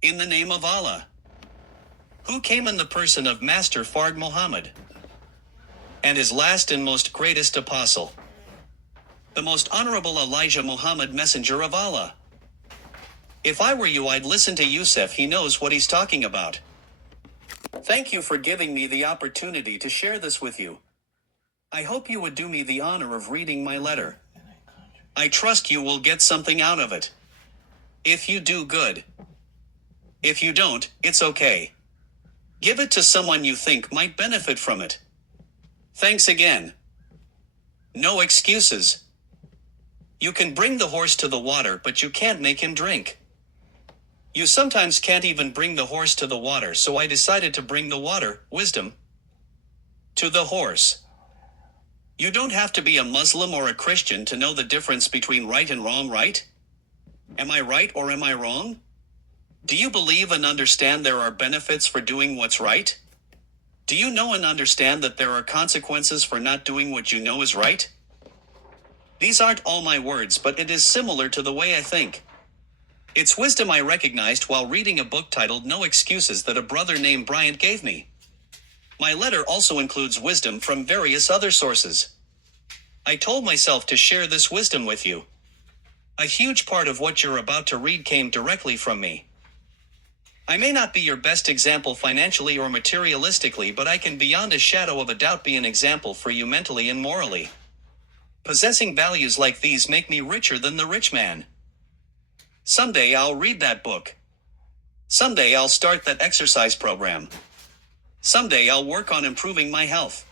In the name of Allah, who came in the person of Master Fard Muhammad, and his last and most greatest apostle, the most honorable Elijah Muhammad, messenger of Allah. If I were you, I'd listen to Yusuf. He knows what he's talking about. Thank you for giving me the opportunity to share this with you. I hope you would do me the honor of reading my letter. I trust you will get something out of it. If you do, good. If you don't, it's okay. Give it to someone you think might benefit from it. Thanks again. No excuses. You can bring the horse to the water, but you can't make him drink. You sometimes can't even bring the horse to the water, so I decided to bring the water, wisdom, to the horse. You don't have to be a Muslim or a Christian to know the difference between right and wrong, right? Am I right or am I wrong? Do you believe and understand there are benefits for doing what's right? Do you know and understand that there are consequences for not doing what you know is right? These aren't all my words, but it is similar to the way I think. It's wisdom I recognized while reading a book titled No Excuses that a brother named Bryant gave me. My letter also includes wisdom from various other sources. I told myself to share this wisdom with you. A huge part of what you're about to read came directly from me. I may not be your best example financially or materialistically, but I can beyond a shadow of a doubt be an example for you mentally and morally. Possessing values like these make me richer than the rich man. Someday I'll read that book. Someday I'll start that exercise program. Someday I'll work on improving my health.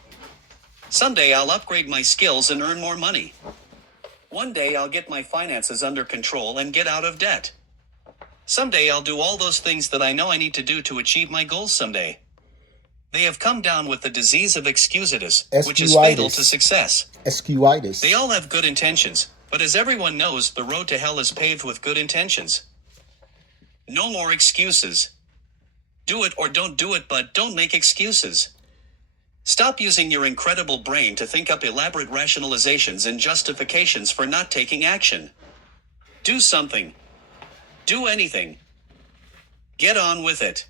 Someday I'll upgrade my skills and earn more money. One day I'll get my finances under control and get out of debt. Someday I'll do all those things that I know I need to do to achieve my goals someday. They have come down with the disease of excusitis, which is fatal to success. Escuitis. They all have good intentions, but as everyone knows, the road to hell is paved with good intentions. No more excuses. Do it or don't do it, but don't make excuses. Stop using your incredible brain to think up elaborate rationalizations and justifications for not taking action. Do something. Do anything. Get on with it.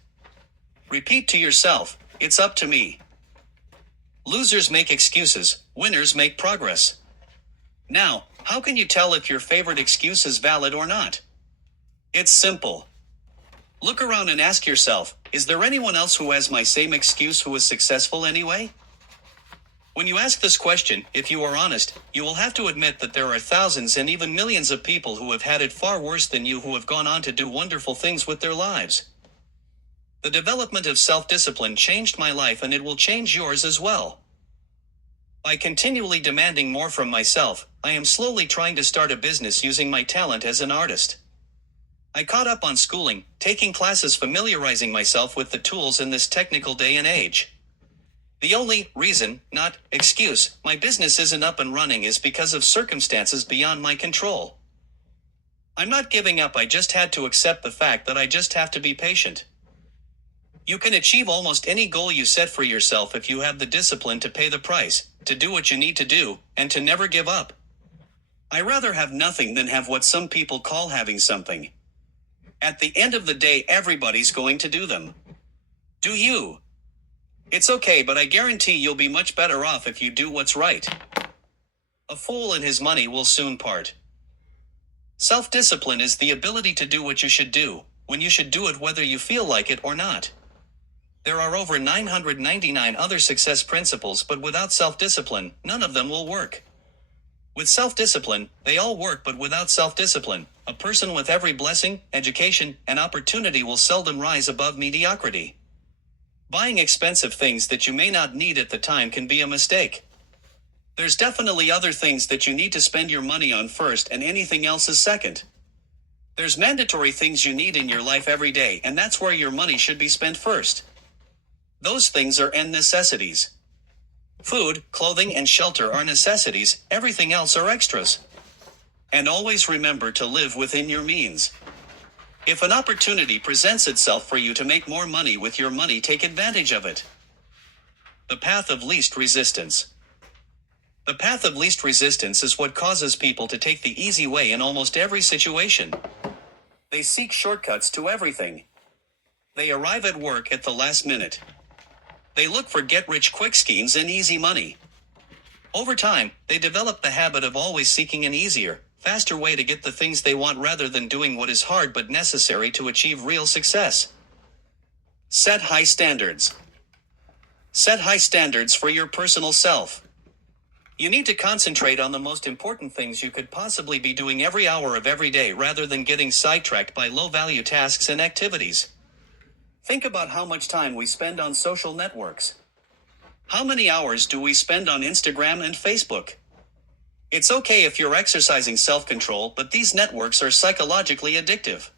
Repeat to yourself, it's up to me. Losers make excuses, winners make progress. Now, how can you tell if your favorite excuse is valid or not? It's simple. Look around and ask yourself, is there anyone else who has my same excuse who is successful anyway? When you ask this question, if you are honest, you will have to admit that there are thousands and even millions of people who have had it far worse than you, who have gone on to do wonderful things with their lives. The development of self-discipline changed my life, and it will change yours as well. By continually demanding more from myself, I am slowly trying to start a business using my talent as an artist. I caught up on schooling, taking classes, familiarizing myself with the tools in this technical day and age. The only reason, not excuse, my business isn't up and running is because of circumstances beyond my control. I'm not giving up, I just had to accept the fact that I just have to be patient. You can achieve almost any goal you set for yourself if you have the discipline to pay the price, to do what you need to do, and to never give up. I rather have nothing than have what some people call having something. At the end of the day, everybody's going to do them. Do you? It's okay, but I guarantee you'll be much better off if you do what's right. A fool and his money will soon part. Self-discipline is the ability to do what you should do, when you should do it, whether you feel like it or not. There are over 999 other success principles, but without self-discipline, none of them will work. With self-discipline, they all work, but without self-discipline, a person with every blessing, education, and opportunity will seldom rise above mediocrity. Buying expensive things that you may not need at the time can be a mistake. There's definitely other things that you need to spend your money on first, and anything else is second. There's mandatory things you need in your life every day, and that's where your money should be spent first. Those things are end necessities. Food, clothing, and shelter are necessities, everything else are extras. And always remember to live within your means. If an opportunity presents itself for you to make more money with your money, take advantage of it. The path of least resistance. The path of least resistance is what causes people to take the easy way in almost every situation. They seek shortcuts to everything. They arrive at work at the last minute. They look for get-rich-quick schemes and easy money. Over time, they develop the habit of always seeking an easier, faster way to get the things they want rather than doing what is hard but necessary to achieve real success. Set high standards. Set high standards for your personal self. You need to concentrate on the most important things you could possibly be doing every hour of every day rather than getting sidetracked by low-value tasks and activities. Think about how much time we spend on social networks. How many hours do we spend on Instagram and Facebook? It's okay if you're exercising self-control, but these networks are psychologically addictive.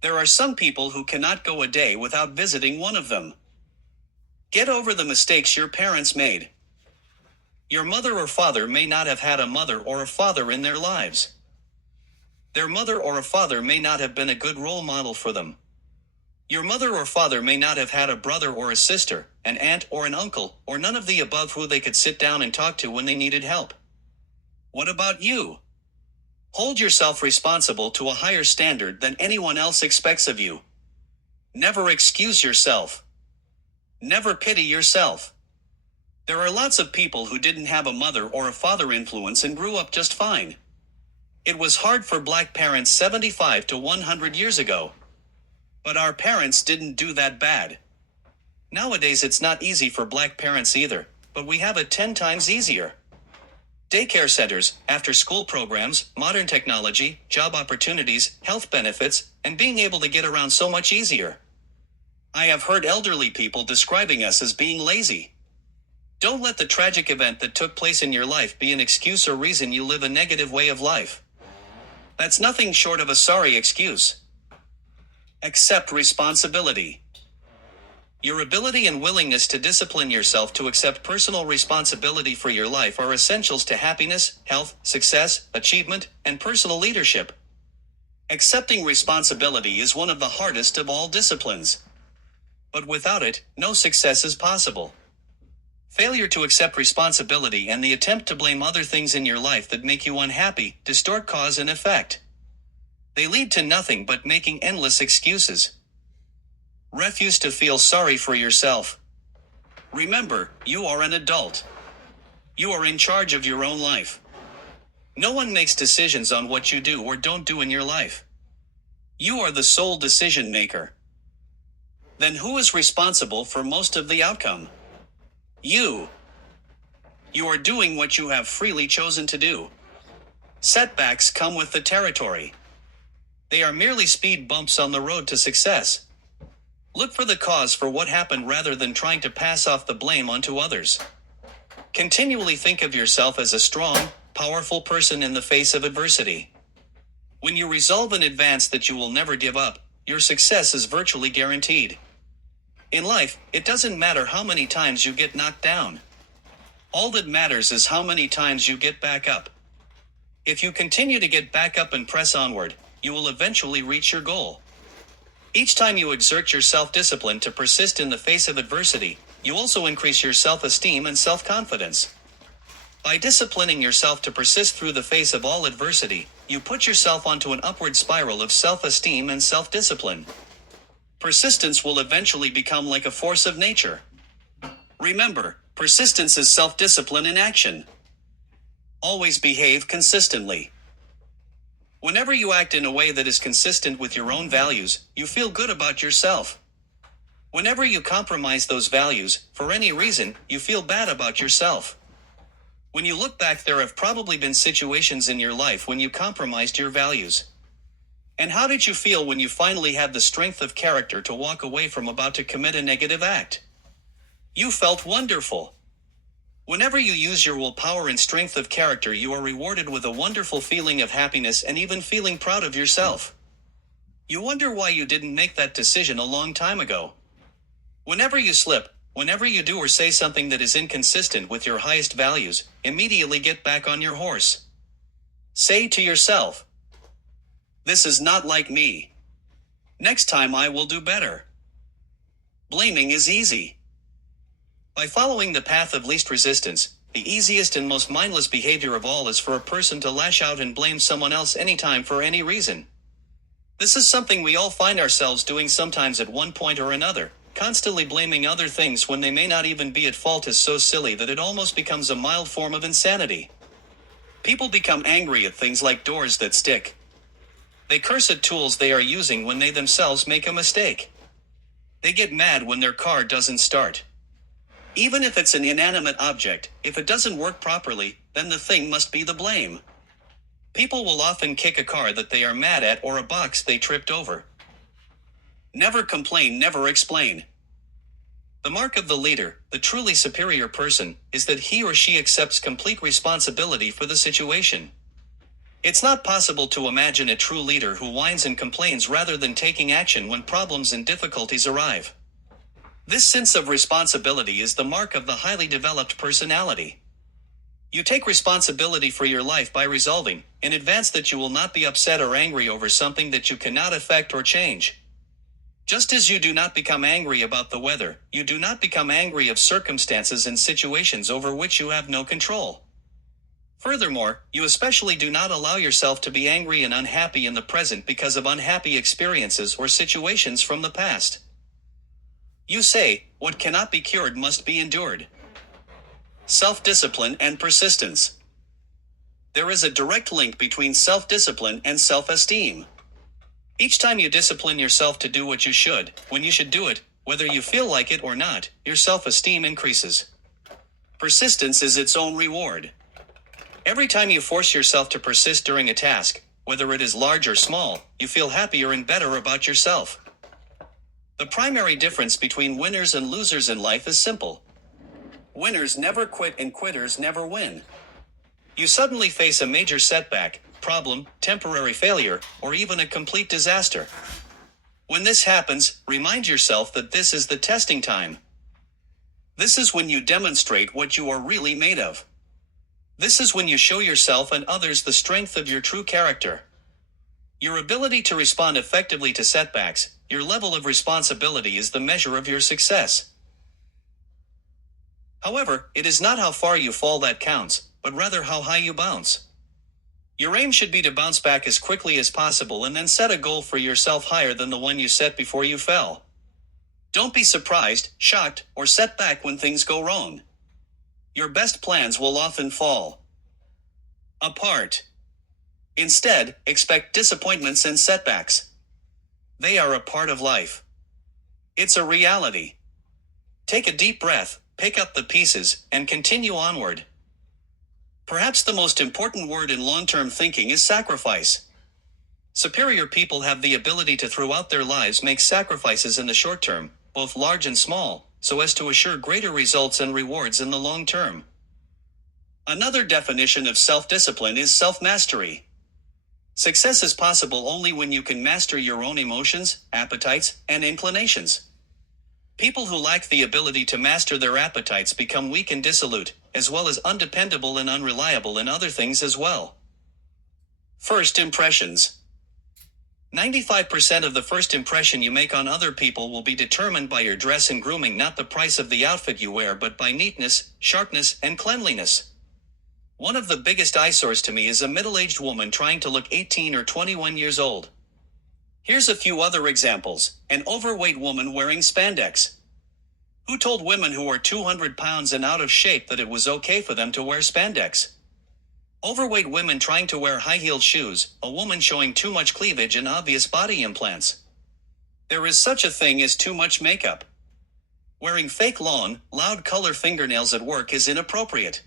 There are some people who cannot go a day without visiting one of them. Get over the mistakes your parents made. Your mother or father may not have had a mother or a father in their lives. Their mother or a father may not have been a good role model for them. Your mother or father may not have had a brother or a sister, an aunt or an uncle, or none of the above who they could sit down and talk to when they needed help. What about you? Hold yourself responsible to a higher standard than anyone else expects of you. Never excuse yourself. Never pity yourself. There are lots of people who didn't have a mother or a father influence and grew up just fine. It was hard for black parents 75 to 100 years ago. But our parents didn't do that bad. Nowadays it's not easy for black parents either, but we have it 10 times easier. Daycare centers, after-school programs, modern technology, job opportunities, health benefits, and being able to get around so much easier. I have heard elderly people describing us as being lazy. Don't let the tragic event that took place in your life be an excuse or reason you live a negative way of life. That's nothing short of a sorry excuse. Accept responsibility. Your ability and willingness to discipline yourself to accept personal responsibility for your life are essentials to happiness, health, success, achievement, and personal leadership. Accepting responsibility is one of the hardest of all disciplines. But without it, no success is possible. Failure to accept responsibility and the attempt to blame other things in your life that make you unhappy distort cause and effect. They lead to nothing but making endless excuses. Refuse to feel sorry for yourself. Remember, you are an adult. You are in charge of your own life. No one makes decisions on what you do or don't do in your life. You are the sole decision maker. Then who is responsible for most of the outcome? You. You are doing what you have freely chosen to do. Setbacks come with the territory. They are merely speed bumps on the road to success. Look for the cause for what happened rather than trying to pass off the blame onto others. Continually think of yourself as a strong, powerful person in the face of adversity. When you resolve in advance that you will never give up, your success is virtually guaranteed. In life, it doesn't matter how many times you get knocked down. All that matters is how many times you get back up. If you continue to get back up and press onward, you will eventually reach your goal. Each time you exert your self-discipline to persist in the face of adversity, you also increase your self-esteem and self-confidence. By disciplining yourself to persist through the face of all adversity, you put yourself onto an upward spiral of self-esteem and self-discipline. Persistence will eventually become like a force of nature. Remember, persistence is self-discipline in action. Always behave consistently. Whenever you act in a way that is consistent with your own values, you feel good about yourself. Whenever you compromise those values, for any reason, you feel bad about yourself. When you look back, there have probably been situations in your life when you compromised your values. And how did you feel when you finally had the strength of character to walk away from about to commit a negative act? You felt wonderful. Whenever you use your willpower and strength of character, you are rewarded with a wonderful feeling of happiness and even feeling proud of yourself. You wonder why you didn't make that decision a long time ago. Whenever you slip, whenever you do or say something that is inconsistent with your highest values, immediately get back on your horse. Say to yourself, "This is not like me. Next time I will do better." Blaming is easy. By following the path of least resistance, the easiest and most mindless behavior of all is for a person to lash out and blame someone else anytime for any reason. This is something we all find ourselves doing sometimes at one point or another. Constantly blaming other things when they may not even be at fault is so silly that it almost becomes a mild form of insanity. People become angry at things like doors that stick. They curse at tools they are using when they themselves make a mistake. They get mad when their car doesn't start. Even if it's an inanimate object, if it doesn't work properly, then the thing must be the blame. People will often kick a car that they are mad at or a box they tripped over. Never complain, never explain. The mark of the leader, the truly superior person, is that he or she accepts complete responsibility for the situation. It's not possible to imagine a true leader who whines and complains rather than taking action when problems and difficulties arrive. This sense of responsibility is the mark of the highly developed personality. You take responsibility for your life by resolving, in advance, that you will not be upset or angry over something that you cannot affect or change. Just as you do not become angry about the weather, you do not become angry of circumstances and situations over which you have no control. Furthermore, you especially do not allow yourself to be angry and unhappy in the present because of unhappy experiences or situations from the past. You say, what cannot be cured must be endured. Self-discipline and persistence. There is a direct link between self-discipline and self-esteem. Each time you discipline yourself to do what you should, when you should do it, whether you feel like it or not, your self-esteem increases. Persistence is its own reward. Every time you force yourself to persist during a task, whether it is large or small, you feel happier and better about yourself. The primary difference between winners and losers in life is simple. Winners never quit and quitters never win. You suddenly face a major setback, problem, temporary failure, or even a complete disaster. When this happens, remind yourself that this is the testing time. This is when you demonstrate what you are really made of. This is when you show yourself and others the strength of your true character. Your ability to respond effectively to setbacks, your level of responsibility is the measure of your success. However, it is not how far you fall that counts, but rather how high you bounce. Your aim should be to bounce back as quickly as possible and then set a goal for yourself higher than the one you set before you fell. Don't be surprised, shocked, or set back when things go wrong. Your best plans will often fall apart. Instead, expect disappointments and setbacks. They are a part of life. It's a reality. Take a deep breath, pick up the pieces, and continue onward. Perhaps the most important word in long-term thinking is sacrifice. Superior people have the ability to throughout their lives make sacrifices in the short term, both large and small, so as to assure greater results and rewards in the long term. Another definition of self-discipline is self-mastery. Success is possible only when you can master your own emotions, appetites, and inclinations. People who lack the ability to master their appetites become weak and dissolute, as well as undependable and unreliable in other things as well. First impressions. 95% of the first impression you make on other people will be determined by your dress and grooming, not the price of the outfit you wear, but by neatness, sharpness, and cleanliness. One of the biggest eyesores to me is a middle-aged woman trying to look 18 or 21 years old. Here's a few other examples. An overweight woman wearing spandex. Who told women who are 200 pounds and out of shape that it was okay for them to wear spandex? Overweight women trying to wear high-heeled shoes, a woman showing too much cleavage and obvious body implants. There is such a thing as too much makeup. Wearing fake long, loud color fingernails at work is inappropriate.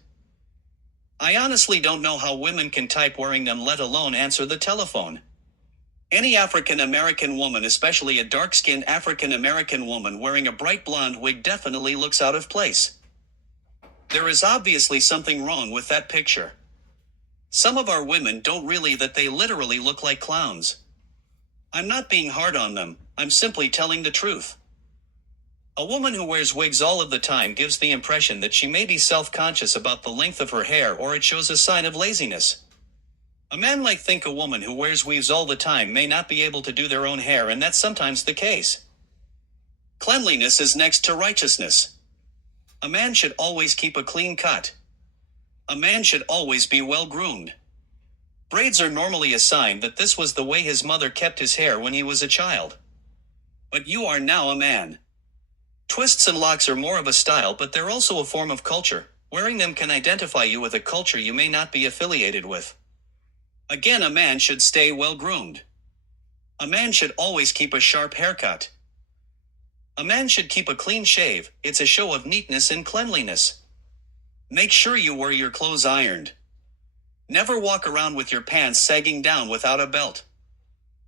I honestly don't know how women can type wearing them, let alone answer the telephone. Any African American woman, especially a dark-skinned African American woman wearing a bright blonde wig, definitely looks out of place. There is obviously something wrong with that picture. Some of our women don't really, that they literally look like clowns. I'm not being hard on them, I'm simply telling the truth. A woman who wears wigs all of the time gives the impression that she may be self-conscious about the length of her hair, or it shows a sign of laziness. A man might think a woman who wears weaves all the time may not be able to do their own hair, and that's sometimes the case. Cleanliness is next to righteousness. A man should always keep a clean cut. A man should always be well groomed. Braids are normally a sign that this was the way his mother kept his hair when he was a child. But you are now a man. Twists and locks are more of a style, but they're also a form of culture. Wearing them can identify you with a culture you may not be affiliated with. Again, a man should stay well groomed. A man should always keep a sharp haircut. A man should keep a clean shave. It's a show of neatness and cleanliness. Make sure you wear your clothes ironed. Never walk around with your pants sagging down without a belt.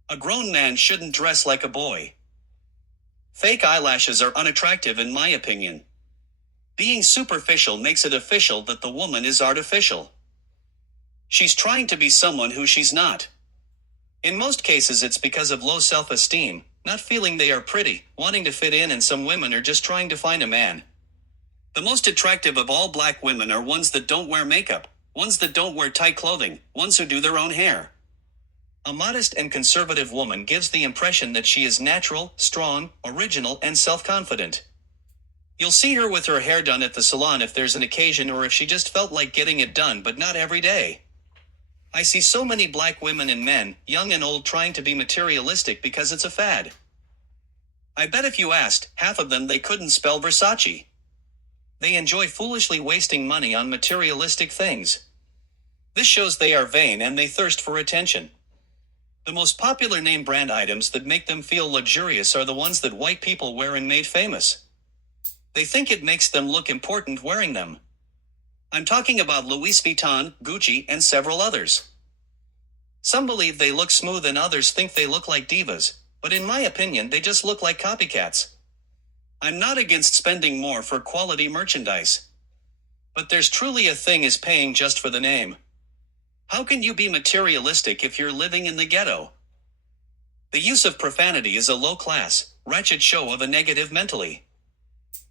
A grown man shouldn't dress like a boy. Fake eyelashes are unattractive in my opinion. Being superficial makes it official that the woman is artificial. She's trying to be someone who she's not. In most cases it's because of low self-esteem, not feeling they are pretty, wanting to fit in, and some women are just trying to find a man. The most attractive of all black women are ones that don't wear makeup, ones that don't wear tight clothing, ones who do their own hair. A modest and conservative woman gives the impression that she is natural, strong, original, and self-confident. You'll see her with her hair done at the salon if there's an occasion, or if she just felt like getting it done, but not every day. I see so many black women and men, young and old, trying to be materialistic because it's a fad. I bet if you asked half of them, they couldn't spell Versace. They enjoy foolishly wasting money on materialistic things. This shows they are vain and they thirst for attention. The most popular name brand items that make them feel luxurious are the ones that white people wear and made famous. They think it makes them look important wearing them. I'm talking about Louis Vuitton, Gucci, and several others. Some believe they look smooth and others think they look like divas, but in my opinion they just look like copycats. I'm not against spending more for quality merchandise. But there's truly a thing as paying just for the name. How can you be materialistic if you're living in the ghetto? The use of profanity is a low-class, wretched show of a negative mentally.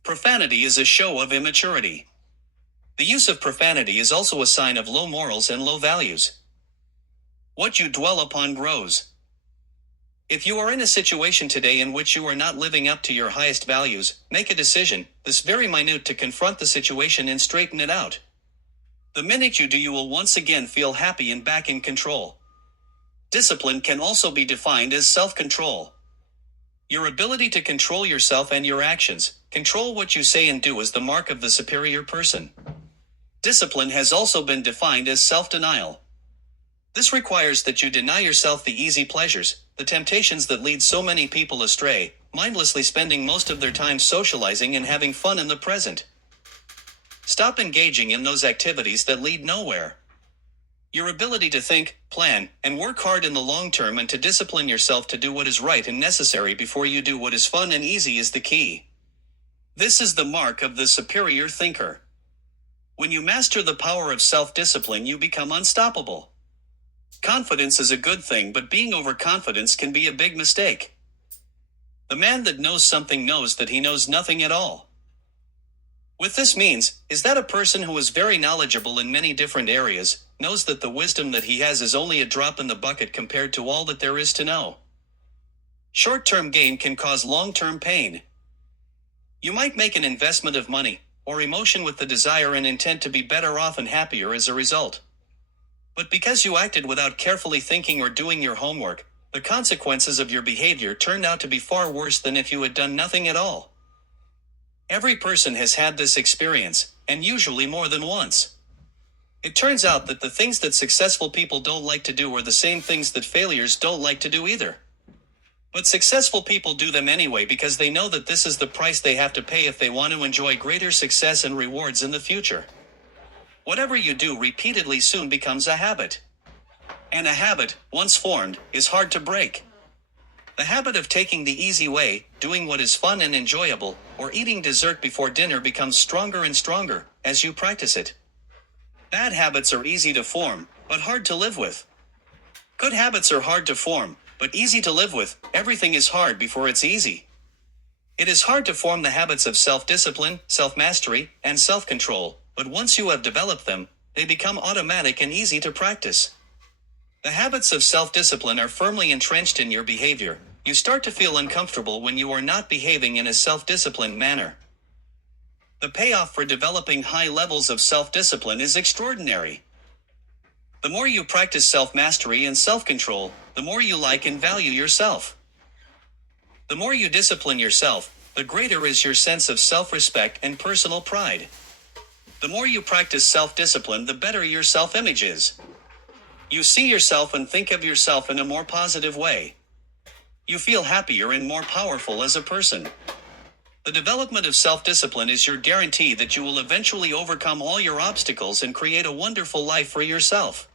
Profanity is a show of immaturity. The use of profanity is also a sign of low morals and low values. What you dwell upon grows. If you are in a situation today in which you are not living up to your highest values, make a decision, this very minute, to confront the situation and straighten it out. The minute you do, you will once again feel happy and back in control. Discipline can also be defined as self-control. Your ability to control yourself and your actions, control what you say and do, is the mark of the superior person. Discipline has also been defined as self-denial. This requires that you deny yourself the easy pleasures, the temptations that lead so many people astray, mindlessly spending most of their time socializing and having fun in the present. Stop engaging in those activities that lead nowhere. Your ability to think, plan, and work hard in the long term, and to discipline yourself to do what is right and necessary before you do what is fun and easy, is the key. This is the mark of the superior thinker. When you master the power of self-discipline, you become unstoppable. Confidence is a good thing, but being overconfident can be a big mistake. The man that knows something knows that he knows nothing at all. What this means is that a person who is very knowledgeable in many different areas knows that the wisdom that he has is only a drop in the bucket compared to all that there is to know. Short-term gain can cause long-term pain. You might make an investment of money or emotion with the desire and intent to be better off and happier as a result. But because you acted without carefully thinking or doing your homework, the consequences of your behavior turned out to be far worse than if you had done nothing at all. Every person has had this experience, and usually more than once. It turns out that the things that successful people don't like to do are the same things that failures don't like to do either. But successful people do them anyway because they know that this is the price they have to pay if they want to enjoy greater success and rewards in the future. Whatever you do repeatedly soon becomes a habit. And a habit, once formed, is hard to break. The habit of taking the easy way, doing what is fun and enjoyable, or eating dessert before dinner becomes stronger and stronger as you practice it. Bad habits are easy to form, but hard to live with. Good habits are hard to form, but easy to live with. Everything is hard before it's easy. It is hard to form the habits of self-discipline, self-mastery, and self-control, but once you have developed them, they become automatic and easy to practice. The habits of self-discipline are firmly entrenched in your behavior. You start to feel uncomfortable when you are not behaving in a self-disciplined manner. The payoff for developing high levels of self-discipline is extraordinary. The more you practice self-mastery and self-control, the more you like and value yourself. The more you discipline yourself, the greater is your sense of self-respect and personal pride. The more you practice self-discipline, the better your self-image is. You see yourself and think of yourself in a more positive way. You feel happier and more powerful as a person. The development of self-discipline is your guarantee that you will eventually overcome all your obstacles and create a wonderful life for yourself.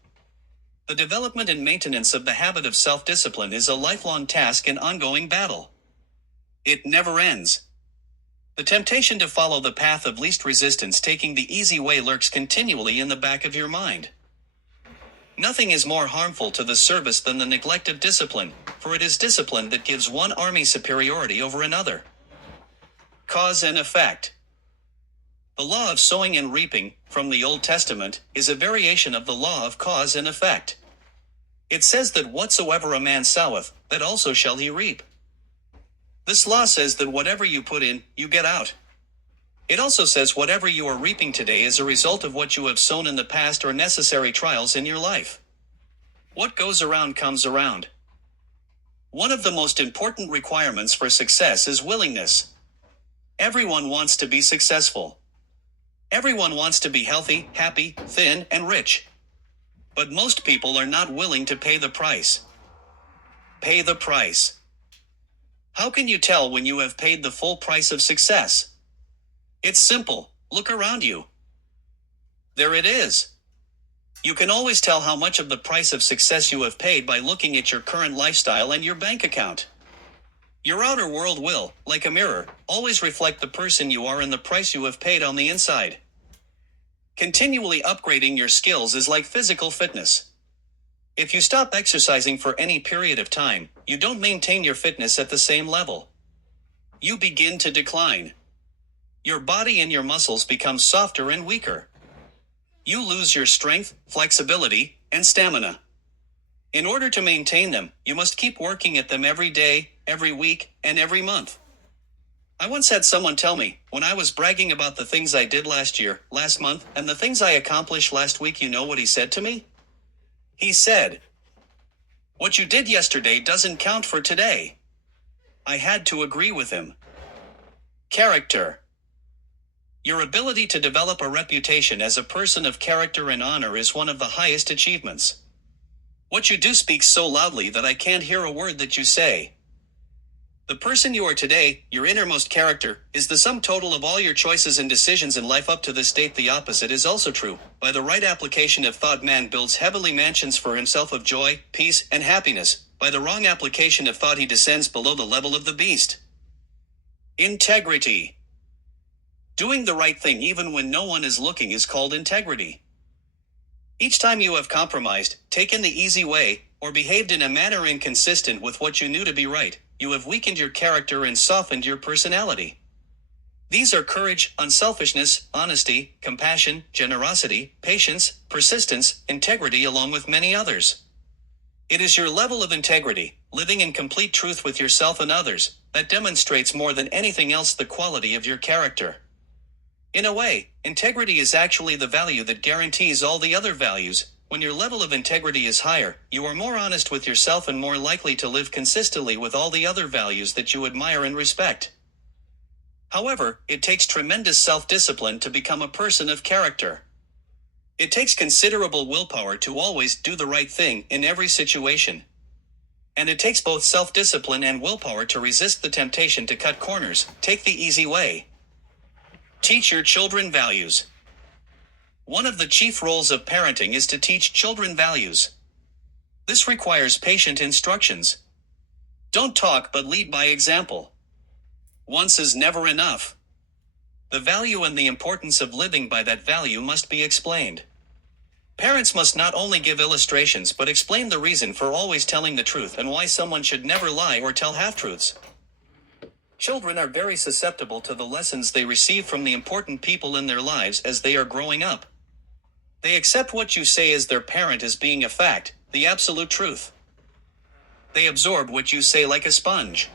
The development and maintenance of the habit of self-discipline is a lifelong task and ongoing battle. It never ends. The temptation to follow the path of least resistance, taking the easy way, lurks continually in the back of your mind. Nothing is more harmful to the service than the neglect of discipline, for it is discipline that gives one army superiority over another. Cause and effect. The law of sowing and reaping, from the Old Testament, is a variation of the law of cause and effect. It says that whatsoever a man soweth, that also shall he reap. This law says that whatever you put in, you get out. It also says whatever you are reaping today is a result of what you have sown in the past or necessary trials in your life. What goes around comes around. One of the most important requirements for success is willingness. Everyone wants to be successful. Everyone wants to be healthy, happy, thin, and rich. But most people are not willing to pay the price. Pay the price. How can you tell when you have paid the full price of success? It's simple. Look around you. There it is. You can always tell how much of the price of success you have paid by looking at your current lifestyle and your bank account. Your outer world will, like a mirror, always reflect the person you are and the price you have paid on the inside. Continually upgrading your skills is like physical fitness. If you stop exercising for any period of time, you don't maintain your fitness at the same level. You begin to decline. Your body and your muscles become softer and weaker. You lose your strength, flexibility, and stamina. In order to maintain them, you must keep working at them every day, every week, and every month. I once had someone tell me, when I was bragging about the things I did last year, last month, and the things I accomplished last week, you know what he said to me? He said, "What you did yesterday doesn't count for today." I had to agree with him. Character. Your ability to develop a reputation as a person of character and honor is one of the highest achievements. What you do speaks so loudly that I can't hear a word that you say. The person you are today, your innermost character, is the sum total of all your choices and decisions in life up to this date. The opposite is also true. By the right application of thought, man builds heavenly mansions for himself of joy, peace, and happiness. By the wrong application of thought, he descends below the level of the beast. Integrity. Doing the right thing even when no one is looking is called integrity. Each time you have compromised, taken the easy way, or behaved in a manner inconsistent with what you knew to be right, you have weakened your character and softened your personality. These are courage, unselfishness, honesty, compassion, generosity, patience, persistence, integrity, along with many others. It is your level of integrity, living in complete truth with yourself and others, that demonstrates more than anything else the quality of your character. In a way, integrity is actually the value that guarantees all the other values. When your level of integrity is higher, you are more honest with yourself and more likely to live consistently with all the other values that you admire and respect. However, it takes tremendous self-discipline to become a person of character. It takes considerable willpower to always do the right thing in every situation. And it takes both self-discipline and willpower to resist the temptation to cut corners, take the easy way. Teach your children values. One of the chief roles of parenting is to teach children values. This requires patient instructions. Don't talk but lead by example. Once is never enough. The value and the importance of living by that value must be explained. Parents must not only give illustrations but explain the reason for always telling the truth and why someone should never lie or tell half-truths. Children are very susceptible to the lessons they receive from the important people in their lives as they are growing up. They accept what you say as their parent as being a fact, the absolute truth. They absorb what you say like a sponge.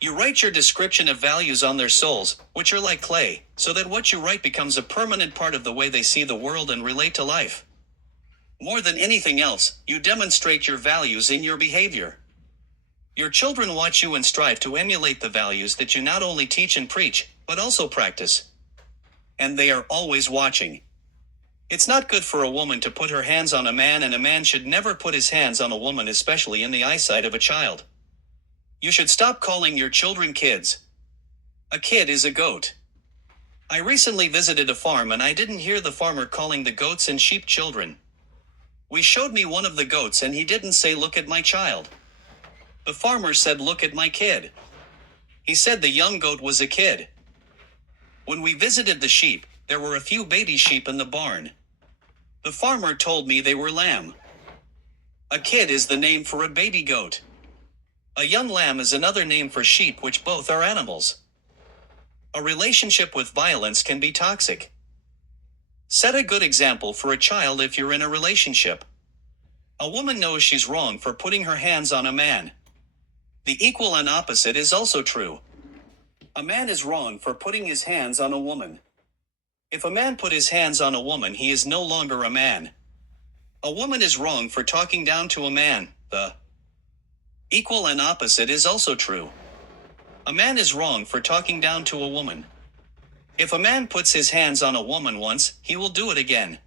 You write your description of values on their souls, which are like clay, so that what you write becomes a permanent part of the way they see the world and relate to life. More than anything else, you demonstrate your values in your behavior. Your children watch you and strive to emulate the values that you not only teach and preach, but also practice. And they are always watching. It's not good for a woman to put her hands on a man, and a man should never put his hands on a woman, especially in the eyesight of a child. You should stop calling your children kids. A kid is a goat. I recently visited a farm and I didn't hear the farmer calling the goats and sheep children. We showed me one of the goats and he didn't say, "Look at my child." The farmer said, "Look at my kid." He said the young goat was a kid. When we visited the sheep, there were a few baby sheep in the barn. The farmer told me they were lamb. A kid is the name for a baby goat. A young lamb is another name for sheep, which both are animals. A relationship with violence can be toxic. Set a good example for a child if you're in a relationship. A woman knows she's wrong for putting her hands on a man. The equal and opposite is also true. A man is wrong for putting his hands on a woman. If a man put his hands on a woman, he is no longer a man. A woman is wrong for talking down to a man. The equal and opposite is also true. A man is wrong for talking down to a woman. If a man puts his hands on a woman once, he will do it again.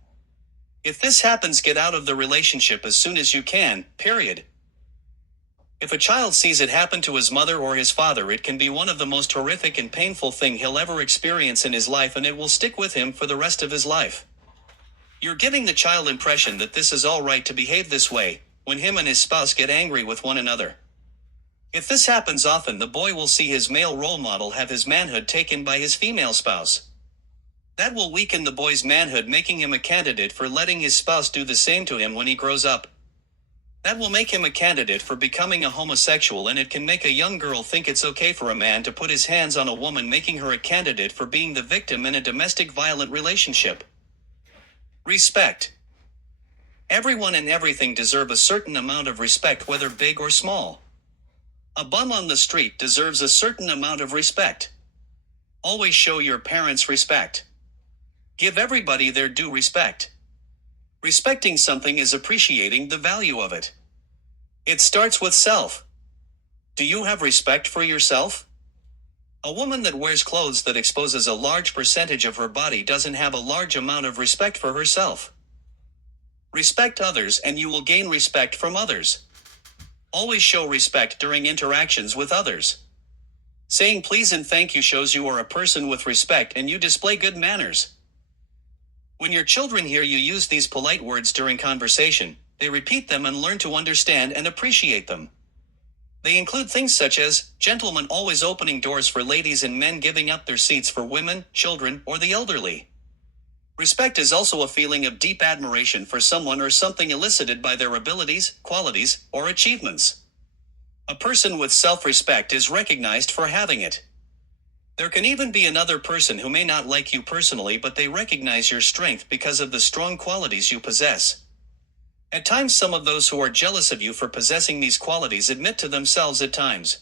If this happens, get out of the relationship as soon as you can, period. If a child sees it happen to his mother or his father, it can be one of the most horrific and painful thing he'll ever experience in his life, and it will stick with him for the rest of his life. You're giving the child impression that this is all right to behave this way, when him and his spouse get angry with one another. If this happens often, the boy will see his male role model have his manhood taken by his female spouse. That will weaken the boy's manhood, making him a candidate for letting his spouse do the same to him when he grows up. That will make him a candidate for becoming a homosexual, and it can make a young girl think it's okay for a man to put his hands on a woman, making her a candidate for being the victim in a domestic violent relationship. Respect. Everyone and everything deserve a certain amount of respect, whether big or small. A bum on the street deserves a certain amount of respect. Always show your parents respect. Give everybody their due respect. Respecting something is appreciating the value of it. It starts with self. Do you have respect for yourself? A woman that wears clothes that exposes a large percentage of her body doesn't have a large amount of respect for herself. Respect others and you will gain respect from others. Always show respect during interactions with others. Saying please and thank you shows you are a person with respect and you display good manners. When your children hear you use these polite words during conversation, they repeat them and learn to understand and appreciate them. They include things such as, gentlemen always opening doors for ladies and men giving up their seats for women, children, or the elderly. Respect is also a feeling of deep admiration for someone or something elicited by their abilities, qualities, or achievements. A person with self-respect is recognized for having it. There can even be another person who may not like you personally, but they recognize your strength because of the strong qualities you possess. At times, some of those who are jealous of you for possessing these qualities admit to themselves at times,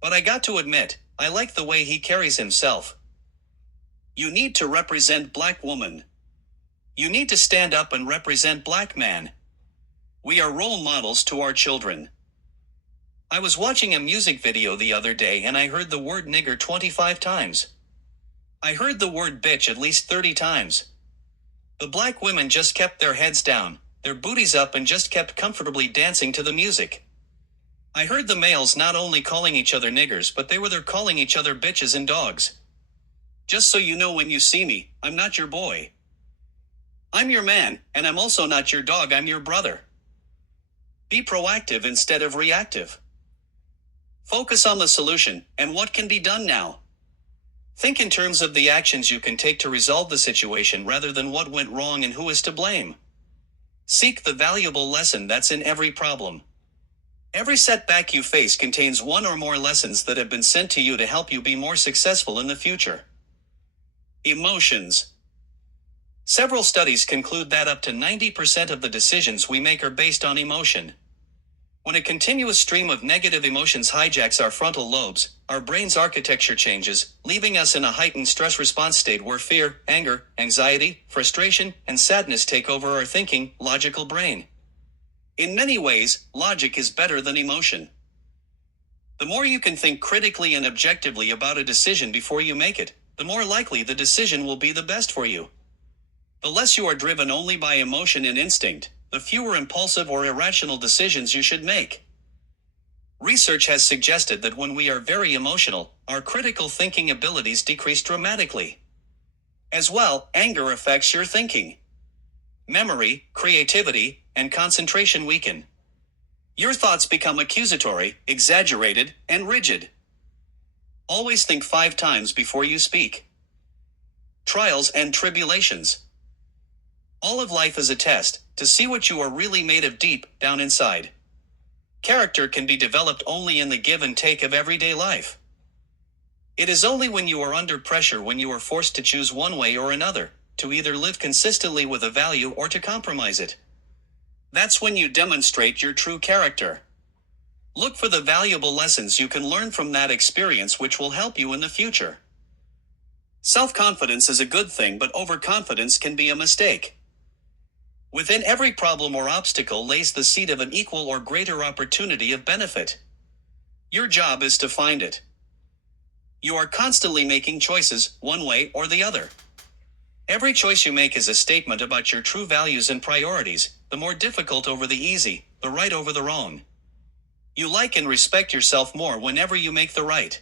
"But I got to admit, I like the way he carries himself." You need to represent black woman. You need to stand up and represent black man. We are role models to our children. I was watching a music video the other day and I heard the word nigger 25 times. I heard the word bitch at least 30 times. The black women just kept their heads down, their booties up, and just kept comfortably dancing to the music. I heard the males not only calling each other niggers, but they were calling each other bitches and dogs. Just so you know, when you see me, I'm not your boy. I'm your man, and I'm also not your dog, I'm your brother. Be proactive instead of reactive. Focus on the solution, and what can be done now. Think in terms of the actions you can take to resolve the situation rather than what went wrong and who is to blame. Seek the valuable lesson that's in every problem. Every setback you face contains one or more lessons that have been sent to you to help you be more successful in the future. Emotions. Several studies conclude that up to 90% of the decisions we make are based on emotion. When a continuous stream of negative emotions hijacks our frontal lobes, our brain's architecture changes, leaving us in a heightened stress response state where fear, anger, anxiety, frustration, and sadness take over our thinking, logical brain. In many ways, logic is better than emotion. The more you can think critically and objectively about a decision before you make it, the more likely the decision will be the best for you. The less you are driven only by emotion and instinct, the fewer impulsive or irrational decisions you should make. Research has suggested that when we are very emotional, our critical thinking abilities decrease dramatically. As well, anger affects your thinking. Memory, creativity, and concentration weaken. Your thoughts become accusatory, exaggerated, and rigid. Always think 5 times before you speak. Trials and tribulations. All of life is a test, to see what you are really made of deep down inside. Character can be developed only in the give and take of everyday life. It is only when you are under pressure, when you are forced to choose one way or another, to either live consistently with a value or to compromise it. That's when you demonstrate your true character. Look for the valuable lessons you can learn from that experience, which will help you in the future. Self-confidence is a good thing, but overconfidence can be a mistake. Within every problem or obstacle lays the seed of an equal or greater opportunity of benefit. Your job is to find it. You are constantly making choices, one way or the other. Every choice you make is a statement about your true values and priorities, the more difficult over the easy, the right over the wrong. You like and respect yourself more whenever you make the right.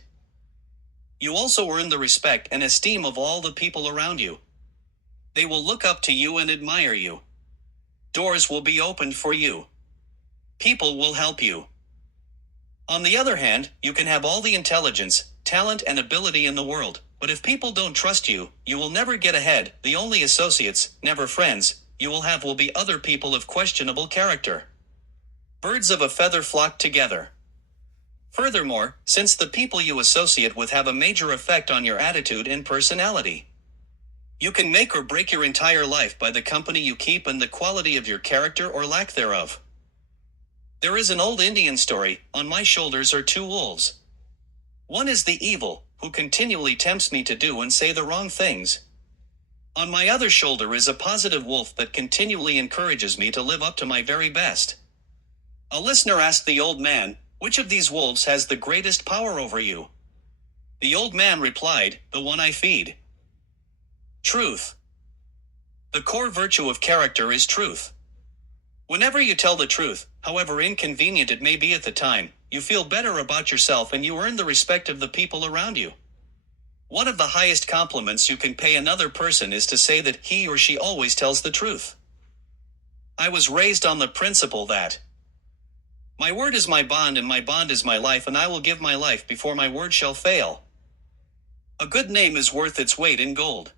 You also earn the respect and esteem of all the people around you. They will look up to you and admire you. Doors will be opened for you. People will help you. On the other hand, you can have all the intelligence, talent, and ability in the world, but if people don't trust you, you will never get ahead. The only associates, never friends, you will have will be other people of questionable character. Birds of a feather flock together. Furthermore, since the people you associate with have a major effect on your attitude and personality, you can make or break your entire life by the company you keep and the quality of your character or lack thereof. There is an old Indian story, on my shoulders are 2 wolves. One is the evil, who continually tempts me to do and say the wrong things. On my other shoulder is a positive wolf that continually encourages me to live up to my very best. A listener asked the old man, "Which of these wolves has the greatest power over you?" The old man replied, "The one I feed." Truth. The core virtue of character is truth. Whenever you tell the truth, however inconvenient it may be at the time, you feel better about yourself and you earn the respect of the people around you. One of the highest compliments you can pay another person is to say that he or she always tells the truth. I was raised on the principle that my word is my bond and my bond is my life, and I will give my life before my word shall fail. A good name is worth its weight in gold.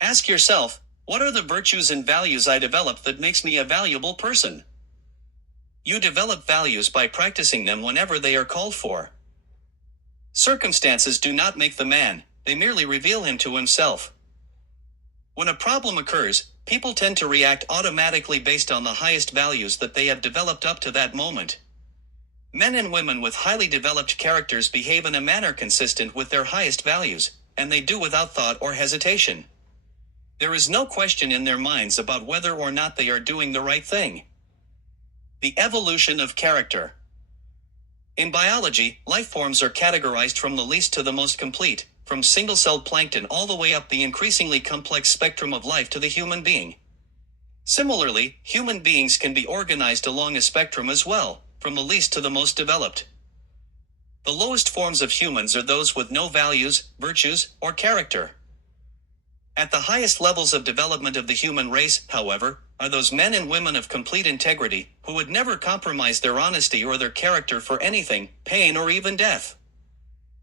Ask yourself, what are the virtues and values I developed that makes me a valuable person? You develop values by practicing them whenever they are called for. Circumstances do not make the man, they merely reveal him to himself. When a problem occurs, people tend to react automatically based on the highest values that they have developed up to that moment. Men and women with highly developed characters behave in a manner consistent with their highest values, and they do without thought or hesitation. There is no question in their minds about whether or not they are doing the right thing. The evolution of character. In biology, life forms are categorized from the least to the most complete, from single-celled plankton all the way up the increasingly complex spectrum of life to the human being. Similarly, human beings can be organized along a spectrum as well, from the least to the most developed. The lowest forms of humans are those with no values, virtues, or character. At the highest levels of development of the human race, however, are those men and women of complete integrity, who would never compromise their honesty or their character for anything, pain or even death.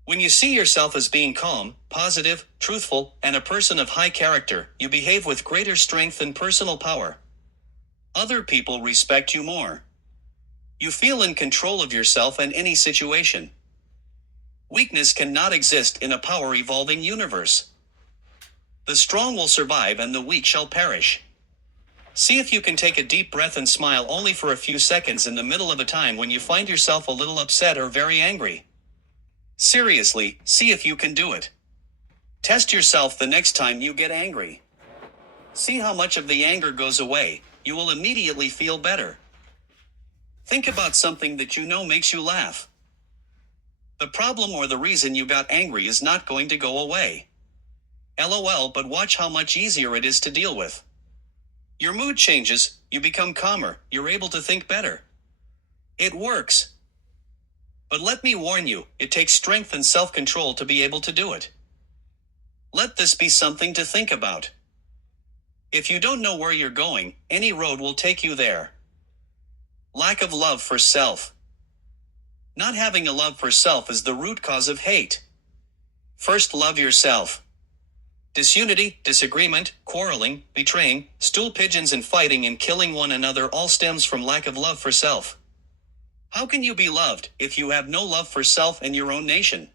When you see yourself as being calm, positive, truthful, and a person of high character, you behave with greater strength and personal power. Other people respect you more. You feel in control of yourself and any situation. Weakness cannot exist in a power-evolving universe. The strong will survive and the weak shall perish. See if you can take a deep breath and smile only for a few seconds in the middle of a time when you find yourself a little upset or very angry. Seriously, see if you can do it. Test yourself the next time you get angry. See how much of the anger goes away. You will immediately feel better. Think about something that you know makes you laugh. The problem or the reason you got angry is not going to go away. LOL, but watch how much easier it is to deal with. Your mood changes, you become calmer, you're able to think better. It works. But let me warn you, it takes strength and self-control to be able to do it. Let this be something to think about. If you don't know where you're going, any road will take you there. Lack of love for self. Not having a love for self is the root cause of hate. First, love yourself. Disunity, disagreement, quarreling, betraying, stool pigeons and fighting and killing one another all stems from lack of love for self. How can you be loved if you have no love for self and your own nation?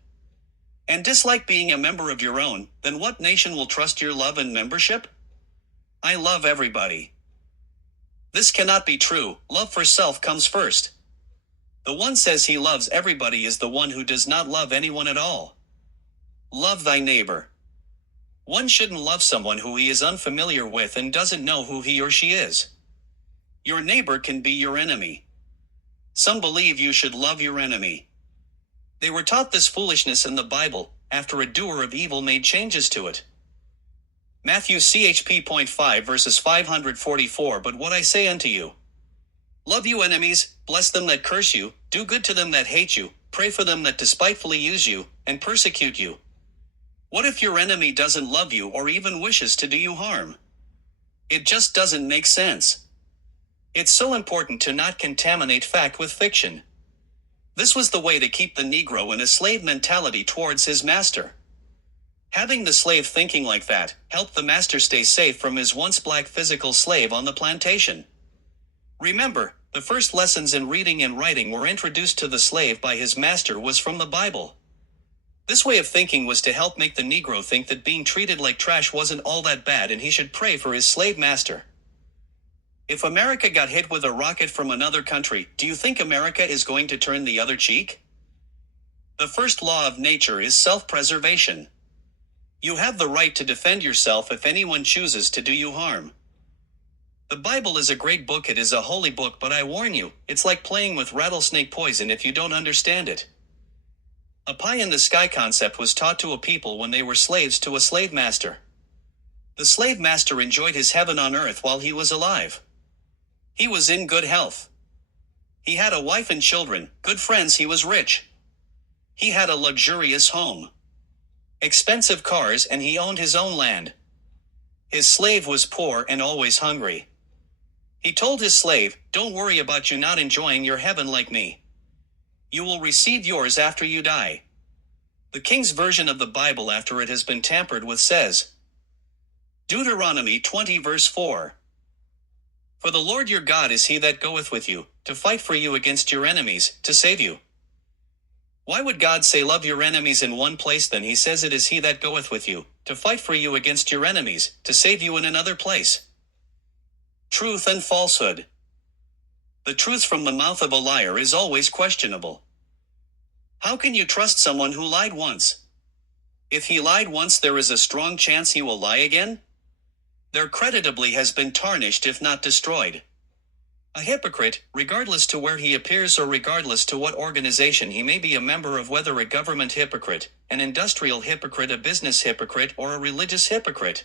And dislike being a member of your own, then what nation will trust your love and membership? I love everybody. This cannot be true. Love for self comes first. The one says he loves everybody is the one who does not love anyone at all. Love thy neighbor. One shouldn't love someone who he is unfamiliar with and doesn't know who he or she is. Your neighbor can be your enemy. Some believe you should love your enemy. They were taught this foolishness in the Bible, after a doer of evil made changes to it. Matthew CHP.5 verses 544 But what I say unto you, love you enemies, bless them that curse you, do good to them that hate you, pray for them that despitefully use you, and persecute you. What if your enemy doesn't love you or even wishes to do you harm? It just doesn't make sense. It's so important to not contaminate fact with fiction. This was the way to keep the Negro in a slave mentality towards his master. Having the slave thinking like that helped the master stay safe from his once black physical slave on the plantation. Remember, the first lessons in reading and writing were introduced to the slave by his master was from the Bible. This way of thinking was to help make the Negro think that being treated like trash wasn't all that bad and he should pray for his slave master. If America got hit with a rocket from another country, do you think America is going to turn the other cheek? The first law of nature is self-preservation. You have the right to defend yourself if anyone chooses to do you harm. The Bible is a great book, it is a holy book, but I warn you, it's like playing with rattlesnake poison if you don't understand it. A pie-in-the-sky concept was taught to a people when they were slaves to a slave master. The slave master enjoyed his heaven on earth while he was alive. He was in good health. He had a wife and children, good friends, he was rich. He had a luxurious home, expensive cars, and he owned his own land. His slave was poor and always hungry. He told his slave, "Don't worry about you not enjoying your heaven like me. You will receive yours after you die." The King's Version of the Bible, after it has been tampered with, says, Deuteronomy 20 verse 4. For the Lord your God is he that goeth with you, to fight for you against your enemies, to save you. Why would God say love your enemies in one place, then he says it is he that goeth with you, to fight for you against your enemies, to save you in another place? Truth and falsehood. The truth from the mouth of a liar is always questionable. How can you trust someone who lied once? If he lied once, there is a strong chance he will lie again? Their credibility has been tarnished if not destroyed. A hypocrite, regardless to where he appears or regardless to what organization he may be a member of, whether a government hypocrite, an industrial hypocrite, a business hypocrite, or a religious hypocrite.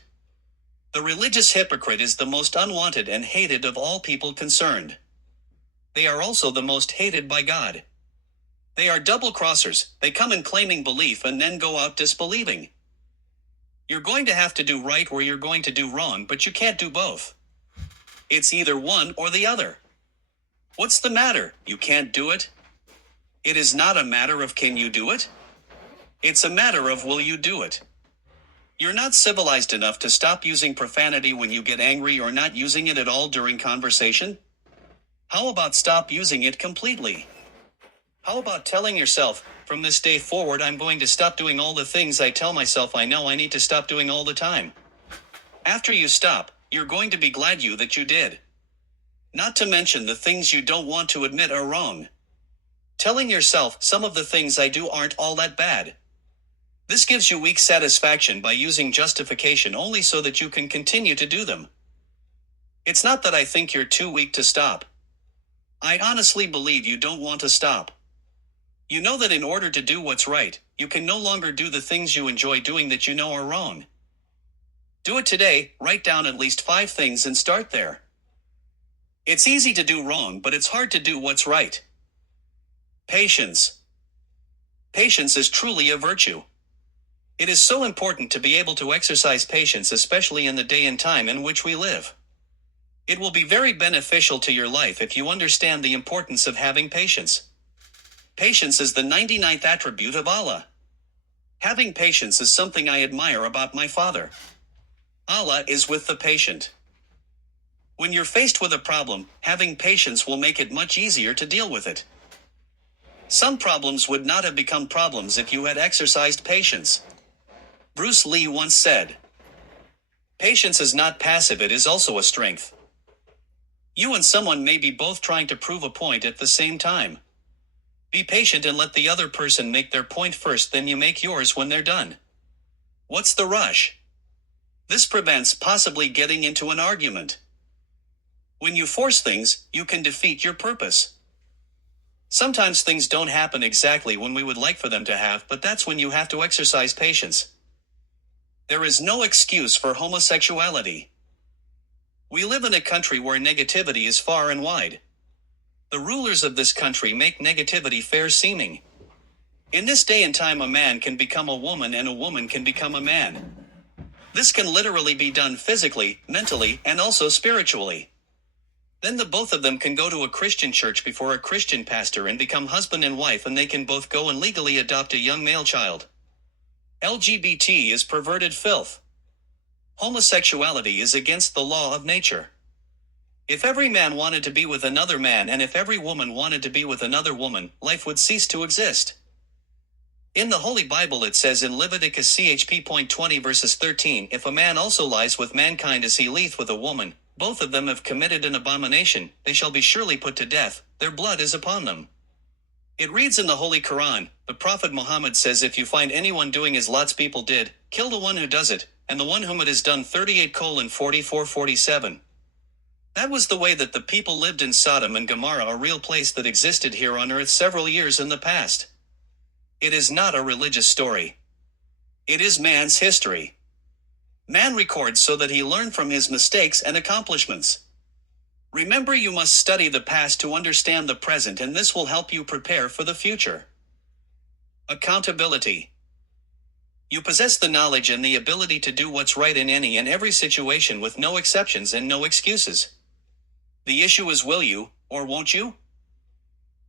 The religious hypocrite is the most unwanted and hated of all people concerned. They are also the most hated by God. They are double-crossers. They come in claiming belief and then go out disbelieving. You're going to have to do right or you're going to do wrong, but you can't do both. It's either one or the other. What's the matter? You can't do it? It is not a matter of can you do it? It's a matter of will you do it? You're not civilized enough to stop using profanity when you get angry or not using it at all during conversation? How about stop using it completely? How about telling yourself, from this day forward I'm going to stop doing all the things I tell myself I know I need to stop doing all the time? After you stop, you're going to be glad that you did. Not to mention the things you don't want to admit are wrong. Telling yourself some of the things I do aren't all that bad. This gives you weak satisfaction by using justification only so that you can continue to do them. It's not that I think you're too weak to stop. I honestly believe you don't want to stop. You know that in order to do what's right, you can no longer do the things you enjoy doing that you know are wrong. Do it today, write down at least 5 things and start there. It's easy to do wrong, but it's hard to do what's right. Patience. Patience is truly a virtue. It is so important to be able to exercise patience, especially in the day and time in which we live. It will be very beneficial to your life if you understand the importance of having patience. Patience is the 99th attribute of Allah. Having patience is something I admire about my father. Allah is with the patient. When you're faced with a problem, having patience will make it much easier to deal with it. Some problems would not have become problems if you had exercised patience. Bruce Lee once said, "Patience is not passive, it is also a strength." You and someone may be both trying to prove a point at the same time. Be patient and let the other person make their point first, then you make yours when they're done. What's the rush? This prevents possibly getting into an argument. When you force things, you can defeat your purpose. Sometimes things don't happen exactly when we would like for them to have, but that's when you have to exercise patience. There is no excuse for homosexuality. We live in a country where negativity is far and wide. The rulers of this country make negativity fair seeming. In this day and time, a man can become a woman and a woman can become a man. This can literally be done physically, mentally, and also spiritually. Then the both of them can go to a Christian church before a Christian pastor and become husband and wife, and they can both go and legally adopt a young male child. LGBT is perverted filth. Homosexuality is against the law of nature. If every man wanted to be with another man and if every woman wanted to be with another woman, life would cease to exist. In the Holy Bible it says in Leviticus chp.20 verses 13, "If a man also lies with mankind as he lieth with a woman, both of them have committed an abomination, they shall be surely put to death, their blood is upon them." It reads in the Holy Quran, the Prophet Muhammad says, "If you find anyone doing as Lot's people did, kill the one who does it, and the one whom it is done." 38:44-47. That was the way that the people lived in Sodom and Gomorrah, a real place that existed here on earth several years in the past. It is not a religious story. It is man's history. Man records so that he learn from his mistakes and accomplishments. Remember, you must study the past to understand the present, and this will help you prepare for the future. Accountability. You possess the knowledge and the ability to do what's right in any and every situation with no exceptions and no excuses. The issue is, will you, or won't you?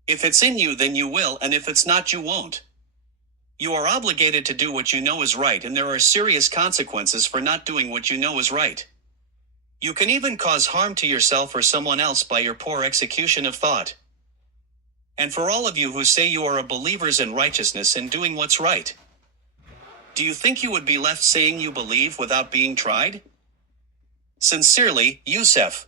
If it's in you, then you will, and if it's not, you won't. You are obligated to do what you know is right, and there are serious consequences for not doing what you know is right. You can even cause harm to yourself or someone else by your poor execution of thought. And for all of you who say you are believers in righteousness and doing what's right, do you think you would be left saying you believe without being tried? Sincerely, Youssef.